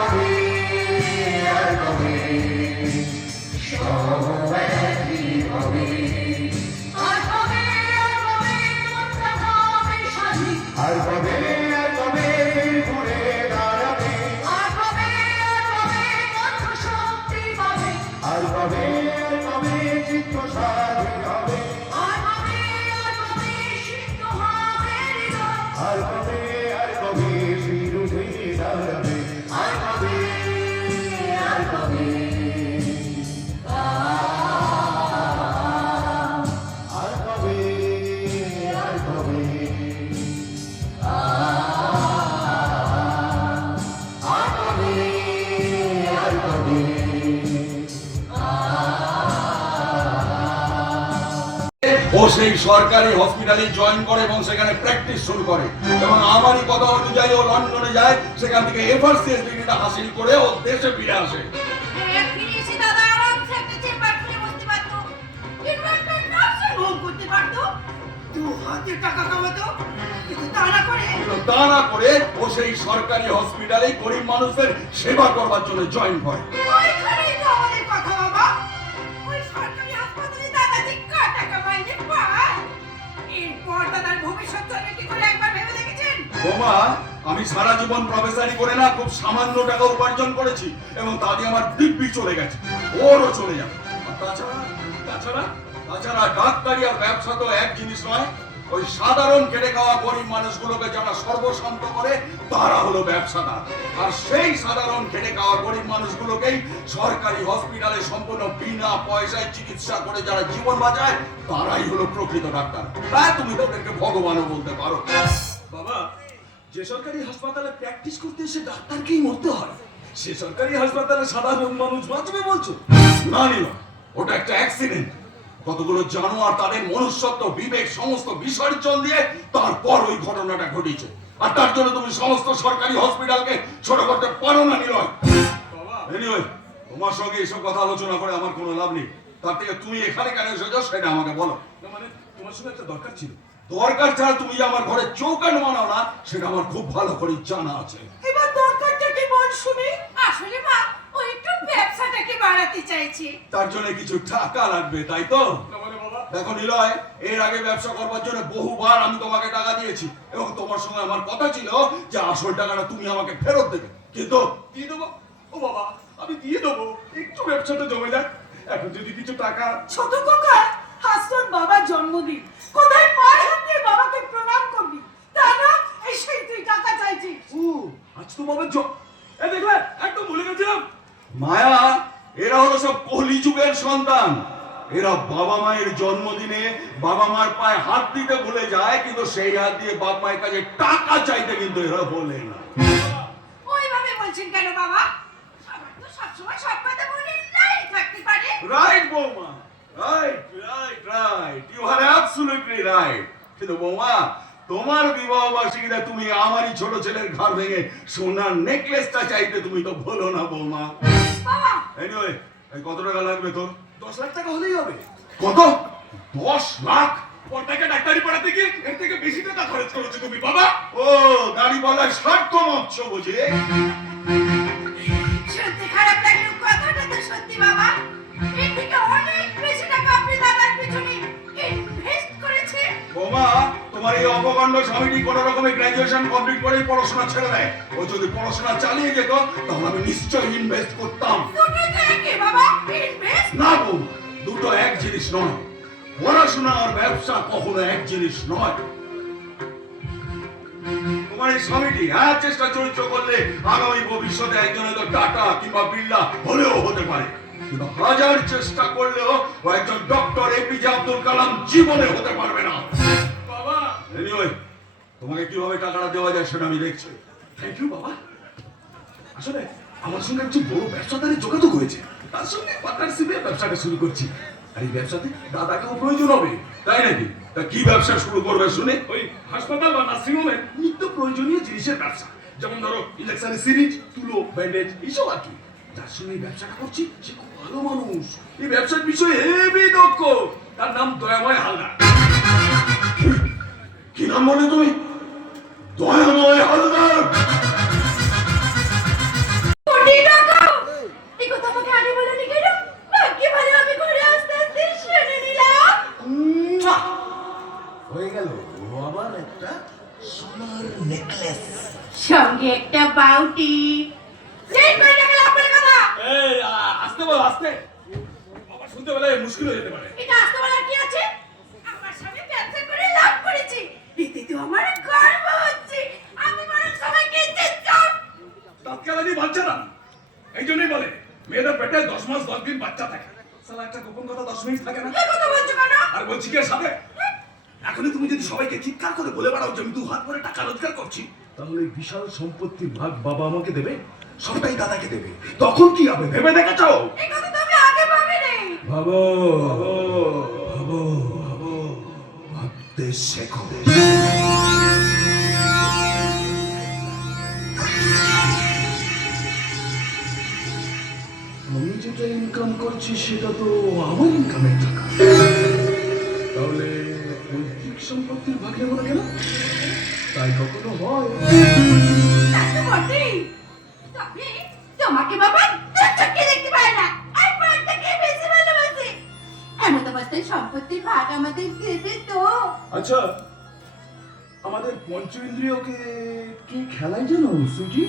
কবে আর কবে সবাই হবে আর সরকারি হসপিটালে জয়েন করে এবং সেখানে প্র্যাকটিস শুরু করে। এবং আমারই কথা অনুযায়ী ও লন্ডনে যায় সেখান থেকে এফআরসিএস ডিগ্রিটা হাসিল করে ও দেশে ফিরে আসে। হ্যাঁ টাকা কামাতো। করে। ও সেই সরকারি হসপিটালে গরিব মানুষের সেবা করবার জন্য জয়েন করে ওইখানেই তো আমাদের কথা বাবা। বোমা, আমি সারা জীবন প্রফেসরি করে না, খুব সামান্য টাকা উপার্জন করেছি এবং তা দিয়ে আমার দিব্যি চলে গেছে। ওরও চলে যাবে। তাছাড়া তাছাড়া তাছাড়া ডাক্তারি আর ব্যবসা তো এক জিনিস নয় ওই সাধারণ কেটে খাওয়া গরিব মানুষগুলোকে যারা সর্বশান্ত করে তারা হলো ব্যবসাদার। আর সেই সাধারণ খেটে খাওয়া গরিব মানুষগুলোকেই সরকারি হসপিটালে সম্পূর্ণ বিনা পয়সায় চিকিৎসা করে যারা জীবন বাঁচায় তারাই হলো প্রকৃত ডাক্তার। তা তুমি তাদেরকে ভগবানও বলতে পারো। বাবা যে সরকারি হাসপাতালে প্র্যাকটিস করতে এসে ডাক্তারকেই মরতে হয় সে সরকারি হাসপাতালে সাধারণ মানুষ বাঁচবে বলছো? না নিল ওটা একটা অ্যাক্সিডেন্ট। কতগুলো জানোয়ার তাদের মনুষ্যত্ব বিবেক সমস্ত বিসর্জন দিয়ে তারপর ওই ঘটনাটা ঘটেছে। আর তার জন্য তুমি সমস্ত সরকারি হসপিটালকে ছোট করতে পারো না নিলয়। এনিওয়ে তোমার সঙ্গে এসব কথা আলোচনা করে আমার কোনো লাভ নেই। তার থেকে তুমি এখানে কেন এসেছ সেটা আমাকে বলো। মানে তোমার সঙ্গে একটা দরকার ছিল। দরকার ছাড়া তুমি যে আমার ঘরে চৌকাট মানাও না সেটা আমার খুব ভালো করে জানা আছে। এবার দরকারটা কি বল শুনি? আসলে মা ও একটু ব্যবসাটাকে বাড়াতে চাইছে। তার জন্য কিছু টাকা লাগবে তাই তো? দেখো নিলয় এর আগে ব্যবসা করবার জন্য বহুবার আমি তোমাকে টাকা দিয়েছি এবং তোমার সঙ্গে আমার কথা ছিল যে আসল টাকাটা তুমি আমাকে ফেরত দেবে। কিন্তু দিয়ে দেবো? ও বাবা আমি দিয়ে দেবো। একটু ব্যবসাটা জমে যাক। এখন যদি কিছু টাকা ছোট কোকা আজ তোর বাবার জন্মদিন। কোথায় পায়ে হাত দিয়ে বাবাকে প্রণাম করবি? তা না এই সেই তুই টাকা চাইছিস। ও আজ তো বাবা জ সন্তান। এরা বাবা মায়ের জন্মদিনে বাবা মার পায়ে হাত দিতে ভুলে যায় কিন্তু সেই হাত দিয়ে বাপ মায়ের কাছে টাকা চাইতে কিন্তু এরা বলে না। ওইভাবে বলছেন কেন বাবা? সবসময় সব কথা বলে নাই থাকতে পারে। রাইট বৌমা right right right. You are absolutely right কিন্তু বৌমা তোমার বিবাহ বার্ষিকীতে তুমি আমারই ছোট ছেলের ঘর ভেঙে সোনার নেকলেসটা চাইতে তুমি তো বলো না বৌমা। এনিওয়ে কত টাকা লাগবে তোর? দশ লাখ টাকা হলেই হবে। কত? দশ লাখ? পর্দাকে ডাক্তারি পড়াতে গিয়ে এর থেকে বেশি টাকা খরচ করেছ তুমি বাবা। ও গাড়ি বলার স্বার্থ বুঝি। সত্যি খারাপ লাগলেও কথাটা তো সত্যি বাবা। এর থেকে অনেক বেশি টাকা আপনি দাদার পিছনে ইনভেস্ট করেছে বৌমা তোমার এই অপকাণ্ড স্বামীটি কোন রকমের গ্রাজুয়েশন কমপ্লিট করেই পড়াশোনা ছেড়ে দেয়। ও যদি পড়াশোনা চালিয়ে যেত তাহলে আমি নিশ্চয়ই ইনভেস্ট করতাম। বৌমা দুটো এক জিনিস নয়। পড়াশোনা আর ব্যবসা কখনো এক জিনিস নয়। তোমার এই স্বামীটি হ্যাঁ চেষ্টা চরিত্র করলে আগামী ভবিষ্যতে একজন হয়তো টাটা কিংবা বিড়লা হলেও হতে পারে। কিন্তু হাজার চেষ্টা করলেও একজন ডক্টর এপিজে আব্দুল কালাম জীবনে হতে পারবে না। বাবা! তোমাকে কীভাবে টাকাটা দেওয়া যায় সেটা আমি দেখছি। থ্যাংক ইউ বাবা। আসলে আমার সঙ্গে একজন বড় ব্যবসাদারের যোগাযোগ হয়েছে। তার সঙ্গে পার্টনারশিপে ব্যবসাটা শুরু করছি। আর এই ব্যবসাতে দাদাকেও প্রয়োজন হবে তাই নাকি? তা কি ব্যবসা শুরু করবে শুনে? ওই হাসপাতাল বা নার্সিং হোমে নিত্য প্রয়োজনীয় জিনিসের ব্যবসা। যেমন ধরো ইলেকশনের সিরিজ তুলো ব্যান্ডেজ এইসব আর কি। যার সঙ্গে এই ব্যবসাটা করছি সে খুব ভালো মানুষ। এই ব্যবসার বিষয়ে হেবি দক্ষ। তার নাম দয়াময় হালদার। কি নাম বলে তুমি? দয়াময় হালদার! কথা। এই আ- আসতে বল আসতে। বাবা শুনতে পেলে মুশকিল হয়ে যেতে পারে। এটা আসতে বলার কি আছে? আমার স্বামী ব্যবসা করে লাভ করেছি। এতে তো আমার গর্ব হচ্ছে। আমি বরং সবাইকে চিৎকার। তৎকালীনই বাচ্চা না। এই জন্যই বলে মেয়েদের পেটে দশ মাস দশ দিন বাচ্চা থাকে। সালা একটা গোপন কথা দশ মিনিট থাকে না? কথা বলছো কেন? আর বলছি কি সাথে? এখনই তুমি যদি সবাইকে চিৎকার করে বলে বেড়াও যে আমি দু হাত করে টাকা রোজগার করছি তাহলে বিশাল সম্পত্তির ভাগ বাবা আমাকে দেবে সবটাই দাদাকে দেবে। তখন কি হবে ভেবে দেখেছ? ভাবো ভাবো ভাবো ভাবতে শেখো। আমি যেটা ইনকাম করছি সেটা তো আমার ইনকামের টাকা। তাহলে পৈতৃক সম্পত্তির ভাগ না কেন? তাই কখনো হয়? তা তো বটেই। তবে তোমাকে বাবা চোখে দেখতে পায় না। আর পাঁচটাকে বেশি ভালোবাসে। এমন অবস্থায় সম্পত্তির ভাগ আমাদের দেবে তো। আচ্ছা আমাদের পঞ্চ ইন্দ্রিয়কে কি খেলায় জানো সুজি?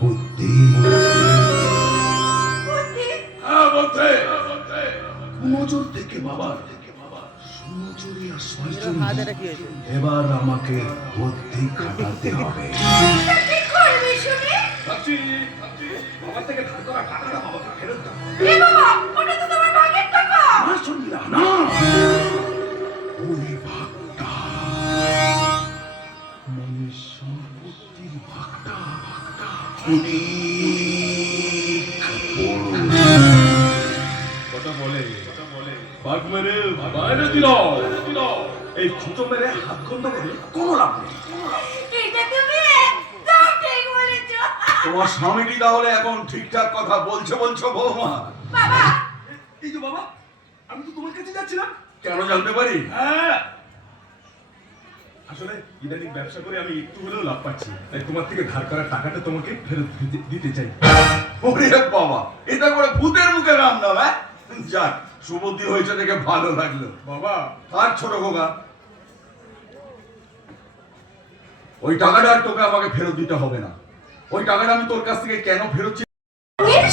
বুদ্ধি। বুদ্ধি? হ্যাঁ বলতে নজর থেকে বাবা এবার আমাকে বুদ্ধি খাটাতে হবে। থেকে ঠিকঠাক কথা বলছে বলছো বৌমা। বাবা! এই যে বাবা আমি তো তোমার কাছে যাচ্ছিলাম। কেন জানতে পারি? হ্যাঁ। আসলে ইদানিং ব্যবসা করে আমি একটু হলেও লাভ পাচ্ছি তাই তোমার থেকে ধার করা টাকাটা তোমাকে ফেরত দিতে- চাই। ওরে বাবা এটা করে ভূতের মুখে রাম নাম হ্যাঁ? যাক সুবুদ্ধি হয়েছে দেখে ভালো লাগল। বাবা। আর ছোট খোকা ওই টাকাটা আর তোকে আমাকে ফেরত দিতে হবে না। ওই টাকাটা আমি তোর কাছ থেকে কেন ফেরত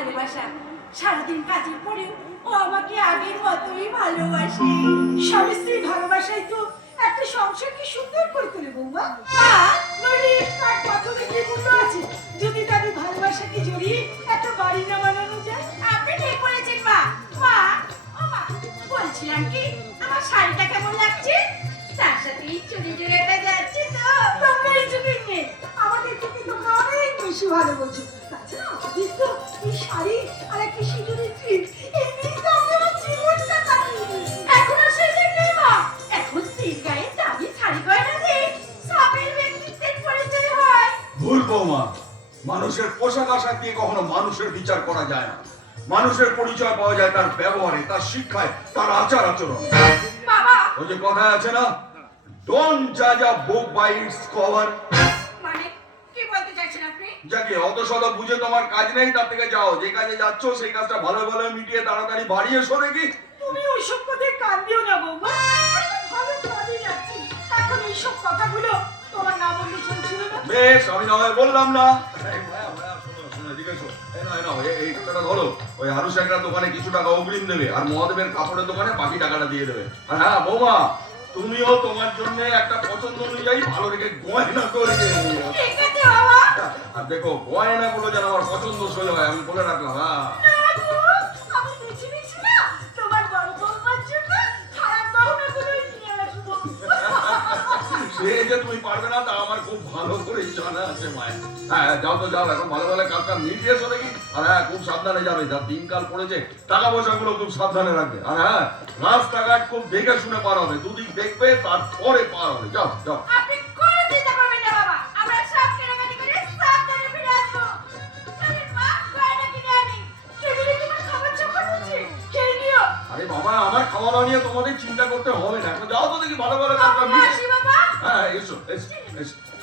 ভালোবাসা। সারাদিন কাজের পরেও ও আমাকে আগের মতোই ভালোবাসে। স্বামী স্ত্রীর ভালোবাসায় তো একটা সংসারকে সুন্দর করে তোলে বৌমা। মা, নইলে কাঠ পাথরে কি মূল্য আছে? যদি তাদের ভালোবাসাকে জড়িয়ে একটা বাড়ি না বানানো যায়? আপনি ঠিক বলেছেন, মা। মা, ও মা, বলছিলাম কি, আমার শাড়িটা কেমন লাগছে? তার সাথে এই চুড়ি জুড়েটা যাচ্ছে তো। তোমরা চুড়ি নিয়ে আমাদের থেকে তোমরা অনেক বেশি ভালো বলছো তাছাড়া আমাদের তো শাড়ি আর একটা সিঁদুরের ক্রিম এমনি তো আমার জীবনটা কাটিয়ে এখন আর সেটাই নেই মা। এখন স্ত্রীর গায়ে দামি শাড়ি গয়না দিয়ে স্বামীর ব্যক্তিত্বের পরিচয় হয়। ভুল বৌমা মানুষের পোশাক আশাক দিয়ে কখনো মানুষের বিচার করা যায় না। মানুষের পরিচয় পাওয়া যায় তার ব্যবহারে তার শিক্ষায় তার আচার আচরণ। বাবা! ওই যে কথা আছে না ডোন্ট জাজ a book by its cover যাকে অত শত বুঝে তোমার কাজ নেই তার থেকে যাও। যে কাজে যাচ্ছ সেই কাজটা ভালো ভালো মিটিয়ে তাড়াতাড়ি বাড়ি এসো দেখি। তুমি ওইসব কথায় কান দিও না বৌমা। ভালো কাজে যাচ্ছি এখন এইসব কথাগুলো তোমার না বললে না? বেশ আমি না হয় বললাম না। এই টাকাটা ধরো। ওই দোকানে কিছু টাকা অগ্রিম দেবে আর মহাদেবের কাপড়ের দোকানে বাকি টাকাটা দিয়ে দেবে। আর হ্যাঁ বৌমা তুমিও তোমার জন্য একটা পছন্দ অনুযায়ী ভালো রেখে গয়না করে দেখো গয়নাগুলো যেন আমার পছন্দ হয়ে হয় আমি বলে রাখলাম হ্যাঁ আমি বেছে নিয়েছি না। তোমার বড় বৌমার জন্য খারাপ গহনাগুলো নিয়ে আসব। সে যে তুমি পারবে না তা আমার খুব ভালো করে জানা আছে মায়ের। হ্যাঁ যাও তো যাও এখন ভালো ভালো কাজটা মিটিয়ে এসো দেখি। আর হ্যাঁ খুব সাবধানে যাবে যা দিনকাল পড়েছে টাকা পয়সা গুলো খুব সাবধানে রাখবে। আর হ্যাঁ রাস্তাঘাট খুব দেখে শুনে পার হবে দুদিক দেখবে তারপরে পার হবে। যাও যাও।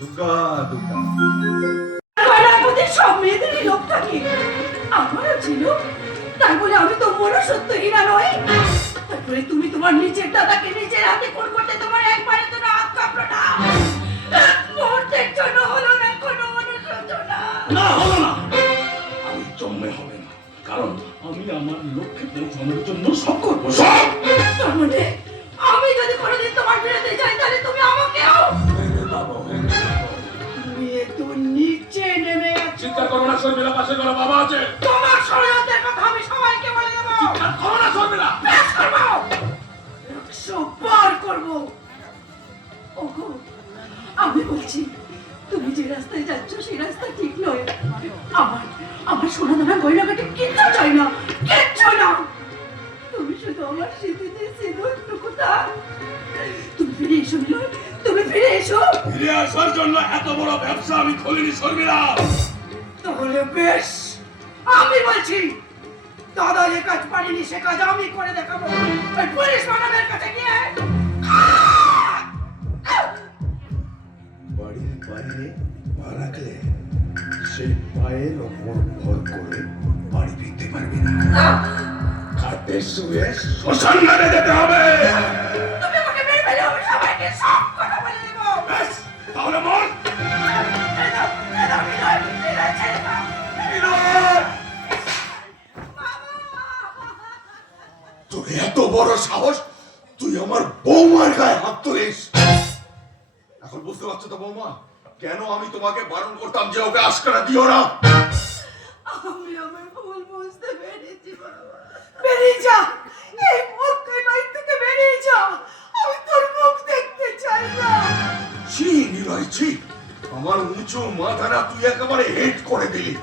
দুর্গা দুর্গা। গয়নার সব মেয়েদেরই লোক থাকে আমারও ছিল। তাই বলে আমি তো মনুষ্যত্বহীনা নই। তারপরে তুমি তোমার নিজের দাদাকে নিজের হাতে কোন করতে তোমার একবারে তো হাত কাঁপলো না। মুহূর্তের জন্য হলো না কোনো অনুশোচনা না। হলো না। আমি জন্মে হবে না। কারণ আমি আমার লক্ষ্যে পৌঁছানোর জন্য সব করব। সব! ওগো আমি বলছি তুমি যে রাস্তায় যাচ্ছ সেই রাস্তা ঠিক নয়। আমার আমার সোনা দানা গয়নাঘাটে কিচ্ছু চাই না কিচ্ছু না। তুমি শুধু আমার স্মৃতিতে সিঁদুরটুকু থাক তুমি ফিরে এসো মিলন তুমি ফিরে এসো। ফিরে আসার জন্য এত বড় ব্যবসা আমি খুলিনি শর্মিলা। তাহলে বেশ আমি বলছি দাদা যে কাজ পারিনি সে কাজ আমি করে দেখাবো। পুলিশ মানবের কাছে গিয়ে বাইরে পা রাখলে সে পায়ের ওপর ভর করে বাড়ি ফিরতে পারবে না। খাটে শুয়ে শ্মশান ঘাটে যেতে হবে। মেরে তাহলে। তোর এত বড় সাহস তুই আমার বৌমার গায়ে হাত তুলিস। এখন বুঝতে পারছ তো বৌমা? কেন আমি তোমাকে বারণ করতাম যে ওকে আশকারা দিও না? আমি আমার ভুল বুঝতে পেরেছি বাবা। বেরিয়ে যা। এই মুখে বাড়ি থেকে বেরিয়ে যা। আমি তোর মুখ দেখতে চাই না। ছি নিলয় ছি। আমার উঁচু মাথাটা তুই একেবারে হেট করে দিলি।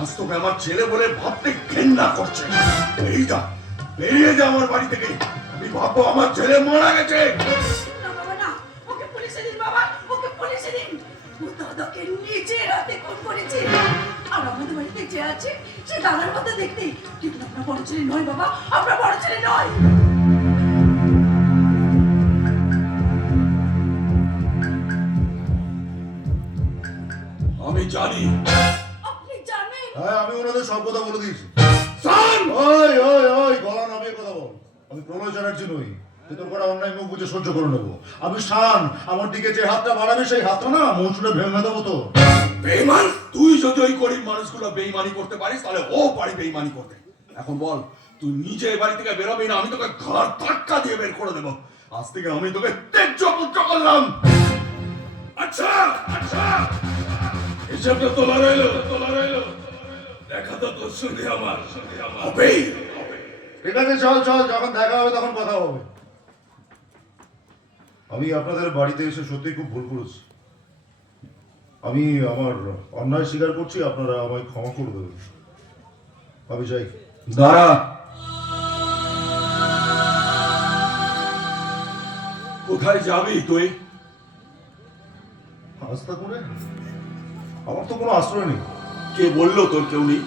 আজ তোকে আমার ছেলে বলে ভাবতে ঘেন্না করছে। এইটা বেরিয়ে যা আমার বাড়ি থেকে। আমি ভাববো আমার ছেলে মারা গেছে। না বাবা না। ওকে পুলিশে দিন বাবা। ওকে পুলিশে দিন। ও দাদাকে হাতে খুন করেছে আর আমাদের বাড়িতে যে আছে সে দাদার দেখতে কিন্তু আপনার বড় ছেলে নয় বাবা আপনার বড় ছেলে নয় আমি জানি। আপনি জানেন। হ্যাঁ আমি ওনাদের সব কথা বলে দিয়েছি। ওই ওই ওই গলা নামিয়ে কথা বল। আমি প্রণয় চ্যাটার্জি নই। তোর অন্যায় মুখ বুঝে সহ্য করে নেব। আমি শান আমার দিকে যে হাতটা বাড়াবে সেই হাতটা না মৌসুমে ভেঙে দেবো তো। বেইমান তুই যদি ওই গরিব মানুষগুলো বেইমানি করতে পারিস তাহলে ও পারি বেইমানি করতে। এখন বল তুই নিজে এ বাড়ি থেকে বেরোবি না আমি তোকে ঘর ধাক্কা দিয়ে বের করে দেবো। আজ থেকে আমি তোকে তেজ্য পুত্র করলাম। আচ্ছা আচ্ছা। হিসাবটা দেখা তো তোর সঙ্গে আমার। সঙ্গে আমার ঠিক আছে চল চল যখন দেখা হবে তখন কথা হবে। আমি আপনাদের বাড়িতে এসে সত্যি খুব ভুল করেছি। আমি আমার অন্যায় স্বীকার করছি আপনারা আমায় ক্ষমা করে দেবেন। আমি চাই দাঁড়া। কোথায় যাবি তুই? আস্থা করে? আমার তো কোনো আশ্রয় নেই। কে বলল তোর কেউ নেই?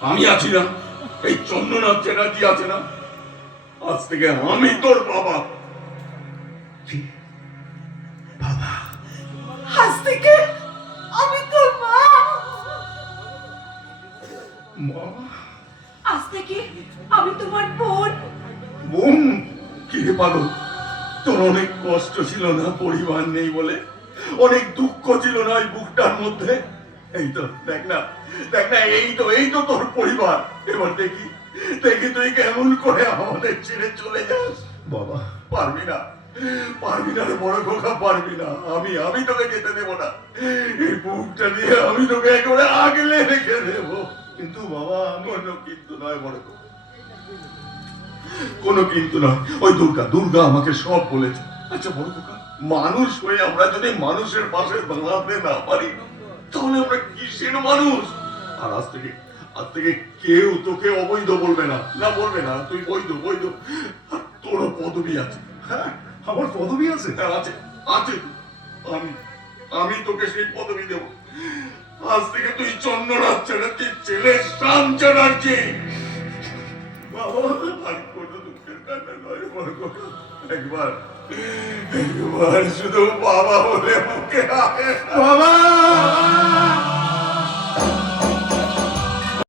আমি আছি না। এই চন্দ্রনাথ চ্যাটার্জি আছে না? আজ থেকে আমি তোর বাবা। আজ থেকে আমি তোর মা। মা? আজ থেকে আমি তোমার বোন। বোন? কি পাগল? তোর অনেক কষ্ট ছিল না? পরিবার নেই বলে? অনেক দুঃখ ছিল না ওই বুকটার মধ্যে? এই তো দেখ না দেখ না এই তো এই তো তোর পরিবার। এবার দেখি দেখি তুই কেমন করে আমাদের ছেড়ে চলে যাস। বাবা। পারবি না। পারবি না বড় খোকা, পারবি না। আমি আমি তোকে যেতে দেবো না। এই বুকটা দিয়ে আমি তোকে একেবারে আগলে রেখে কিন্তু বাবা কিন্তু নয়, বড় খোকা। কোনো কিন্তু নয়। ওই দুর্গা দুর্গা আমাকে সব বলেছে। আচ্ছা বড় খোকা, মানুষ হয়ে আমরা যদি মানুষের পাশে দাঁড়াতে না পারি, তাহলে আমরা কিসের মানুষ? আর আজ থেকে আজ থেকে কেউ তোকে অবৈধ বলবে না। না বলবে না, তুই বৈধ বৈধ। তোরও পদবি আছে। হ্যাঁ? আমার পদবি আছে। হ্যাঁ, আছে আছে। আমি আমি তোকে সেই পদবি দেব। আজ থেকে তুই চন্দ্রনাথ চ্যাটার্জির ছেলে শ্যাম চ্যাটার্জি। বাবা আর কোনো দুঃখের কান্না নয় একবার একবার শুধু বাবা বলে মুখে। বাবা!